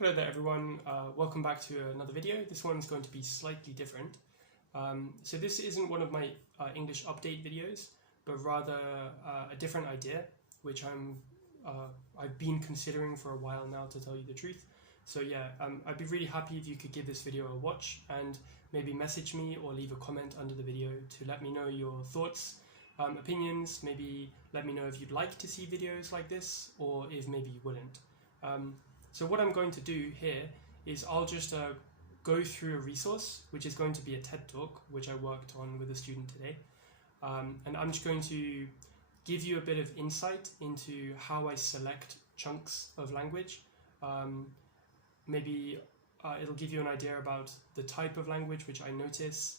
Hello there everyone, welcome back to another video. This one's going to be slightly different. So this isn't one of my English update videos, but rather a different idea, which I've been considering for a while now, to tell you the truth. So yeah, I'd be really happy if you could give this video a watch and maybe message me or leave a comment under the video to let me know your thoughts, opinions. Maybe let me know if you'd like to see videos like this or if maybe you wouldn't. So what I'm going to do here is I'll just go through a resource, which is going to be a TED Talk, which I worked on with a student today. And I'm just going to give you a bit of insight into how I select chunks of language. Maybe it'll give you an idea about the type of language which I notice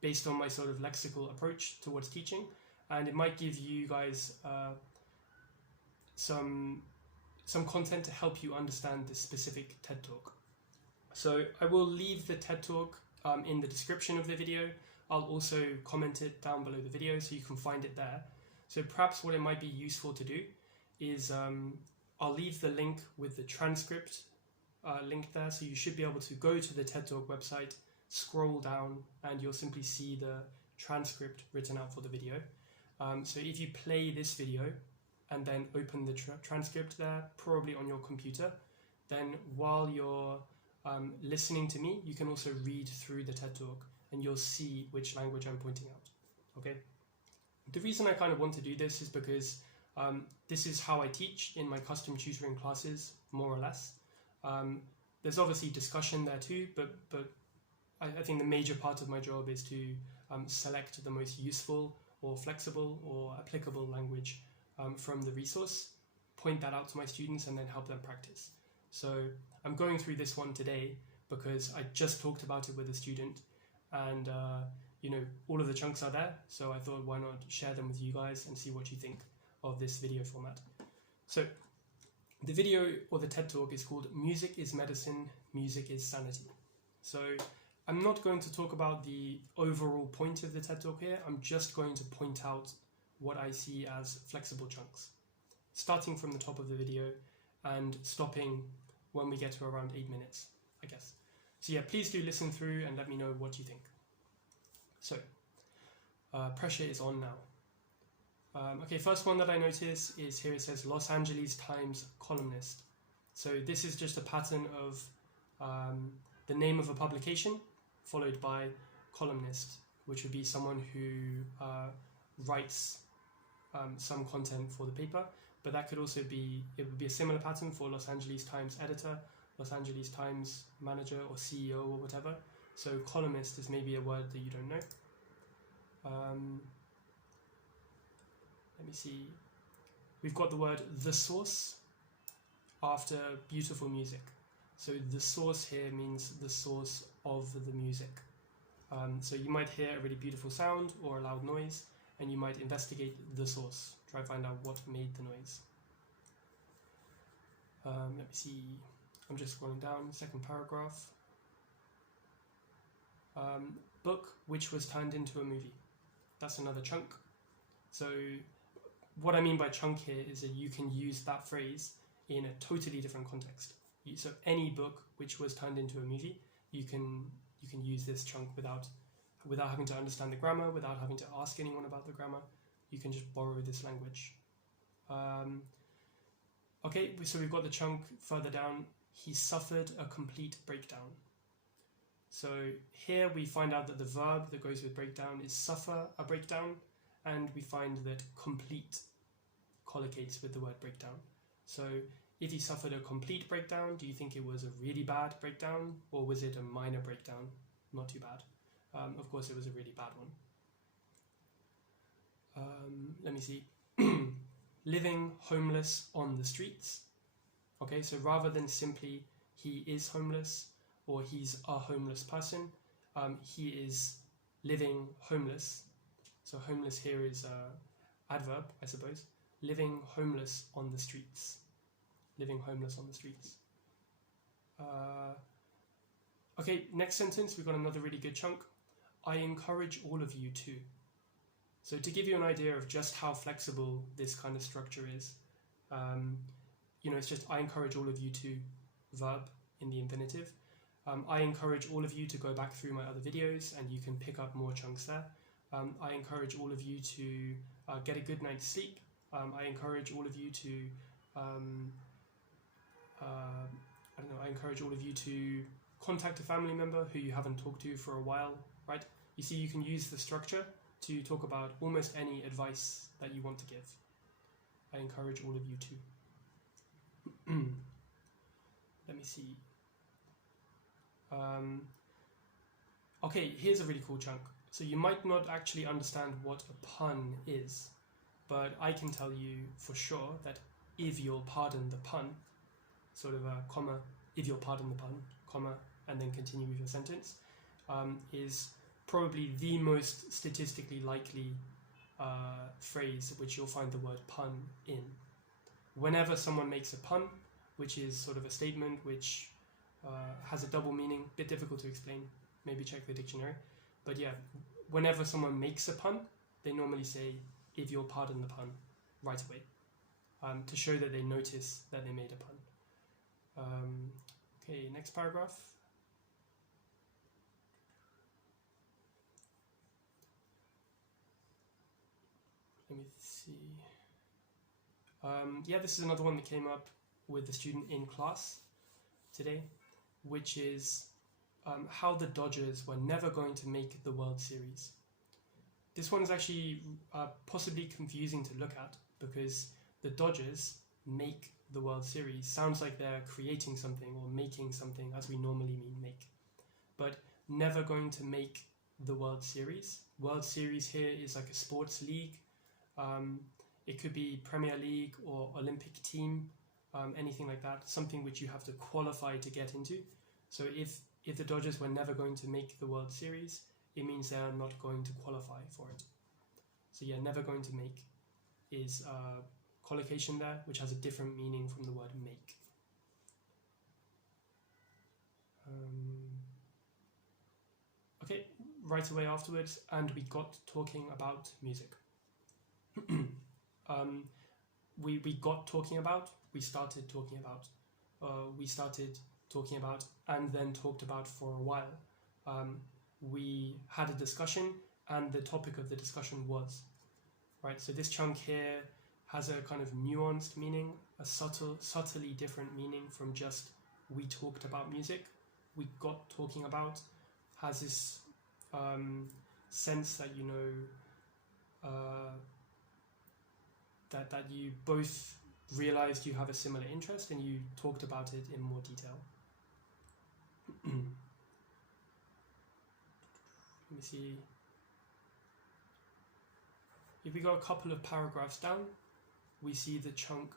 based on my sort of lexical approach towards teaching. And it might give you guys some content to help you understand this specific TED Talk. So I will leave the TED Talk in the description of the video. I'll also comment it down below the video so you can find it there. So perhaps what it might be useful to do is I'll leave the link with the transcript link there, so you should be able to go to the TED Talk website, scroll down, and you'll simply see the transcript written out for the video. So if you play this video and then open the transcript there, probably on your computer, then while you're listening to me, you can also read through the TED Talk and you'll see which language I'm pointing out. Okay. The reason I kind of want to do this is because this is how I teach in my custom tutoring classes, more or less. There's obviously discussion there too, but I think the major part of my job is to select the most useful or flexible or applicable language from the resource, point that out to my students, and then help them practice. So I'm going through this one today because I just talked about it with a student, and you know, all of the chunks are there, so I thought why not share them with you guys and see what you think of this video format. So the video or the TED Talk is called Music is Medicine, Music is Sanity. So I'm not going to talk about the overall point of the TED Talk here, I'm just going to point out what I see as flexible chunks, starting from the top of the video and stopping when we get to around 8 minutes, I guess. So yeah, please do listen through and let me know what you think. So, pressure is on now. Okay, first one that I notice is here it says Los Angeles Times Columnist. So this is just a pattern of the name of a publication followed by columnist, which would be someone who writes some content for the paper, but that could also be, it would be a similar pattern for Los Angeles Times editor, Los Angeles Times manager or CEO or whatever. So columnist is maybe a word that you don't know. Let me see. We've got the word the source after beautiful music. So the source here means the source of the music. So you might hear a really beautiful sound or a loud noise, and you might investigate the source, try to find out what made the noise. Let me see, I'm just scrolling down, second paragraph. Book which was turned into a movie. That's another chunk. So what I mean by chunk here is that you can use that phrase in a totally different context. So any book which was turned into a movie, you can use this chunk without having to understand the grammar, without having to ask anyone about the grammar. You can just borrow this language. Okay, so we've got the chunk further down. He suffered a complete breakdown. So here we find out that the verb that goes with breakdown is suffer a breakdown, and we find that complete collocates with the word breakdown. So if he suffered a complete breakdown, do you think it was a really bad breakdown, or was it a minor breakdown? Not too bad. Of course, it was a really bad one. Let me see. Living homeless on the streets. Okay, so rather than simply he is homeless or he's a homeless person, he is living homeless. So homeless here is adverb, I suppose. Living homeless on the streets. Living homeless on the streets. Okay, next sentence, we've got another really good chunk. I encourage all of you to. So to give you an idea of just how flexible this kind of structure is, it's just I encourage all of you to verb in the infinitive. I encourage all of you to go back through my other videos and you can pick up more chunks there. I encourage all of you to get a good night's sleep. I encourage all of you to, I encourage all of you to contact a family member who you haven't talked to for a while, right? You see, you can use the structure to talk about almost any advice that you want to give. I encourage all of you to. Let me see. Okay, here's a really cool chunk. So you might not actually understand what a pun is, but I can tell you for sure that if you'll pardon the pun, sort of a comma, if you'll pardon the pun, comma, and then continue with your sentence, is probably the most statistically likely phrase which you'll find the word pun in. Whenever someone makes a pun, which is sort of a statement which has a double meaning, a bit difficult to explain, maybe check the dictionary, but yeah, whenever someone makes a pun, they normally say, if you'll pardon the pun, right away, to show that they notice that they made a pun. Okay, next paragraph. Let me see. Yeah, this is another one that came up with the student in class today, which is how the Dodgers were never going to make the World Series. This one is actually possibly confusing to look at because the Dodgers make the World Series. Sounds like they're creating something or making something as we normally mean make. But never going to make the World Series. World Series here is like a sports league. It could be Premier League or Olympic team, anything like that, something which you have to qualify to get into. So if the Dodgers were never going to make the World Series, it means they're not going to qualify for it. So yeah, never going to make is a collocation there, which has a different meaning from the word make. Okay, right away afterwards, and we got talking about music. We got talking about, we started talking about, and then talked about for a while. We had a discussion, and the topic of the discussion was, right? So this chunk here has a kind of nuanced meaning, a subtly different meaning from just we talked about music. We got talking about has this sense that that you both realized you have a similar interest and you talked about it in more detail. Let me see. If we go a couple of paragraphs down, we see the chunk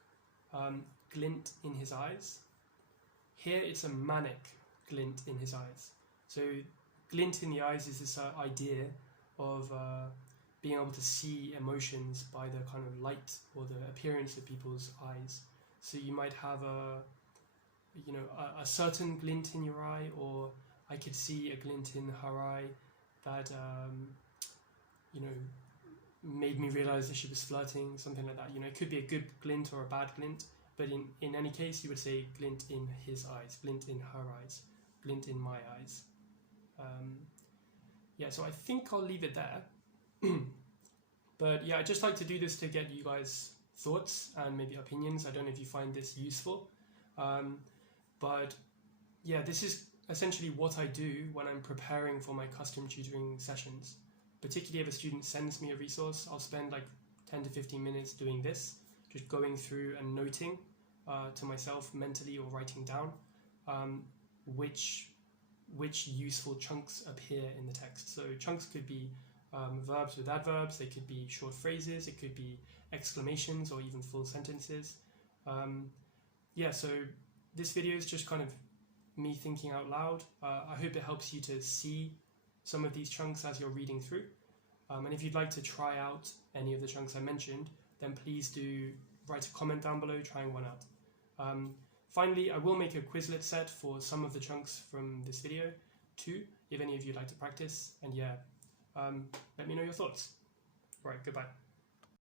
glint in his eyes. Here it's a manic glint in his eyes. So glint in the eyes is this idea of being able to see emotions by the kind of light or the appearance of people's eyes. So you might have a certain glint in your eye, or I could see a glint in her eye that made me realize that she was flirting, something like that. It could be a good glint or a bad glint, but in any case you would say glint in his eyes, glint in her eyes, glint in my eyes. Yeah, so I think I'll leave it there. But yeah, I'd just like to do this to get you guys thoughts and maybe opinions. I don't know if you find this useful, but yeah, this is essentially what I do when I'm preparing for my custom tutoring sessions. Particularly if a student sends me a resource, I'll spend like 10 to 15 minutes doing this, just going through and noting to myself mentally or writing down which useful chunks appear in the text. So chunks could be verbs with adverbs, they could be short phrases, it could be exclamations or even full sentences. Yeah, so this video is just kind of me thinking out loud. I hope it helps you to see some of these chunks as you're reading through. And if you'd like to try out any of the chunks I mentioned, then please do write a comment down below trying one out. Finally, I will make a Quizlet set for some of the chunks from this video too, if any of you'd like to practice. And yeah, let me know your thoughts. Right, goodbye.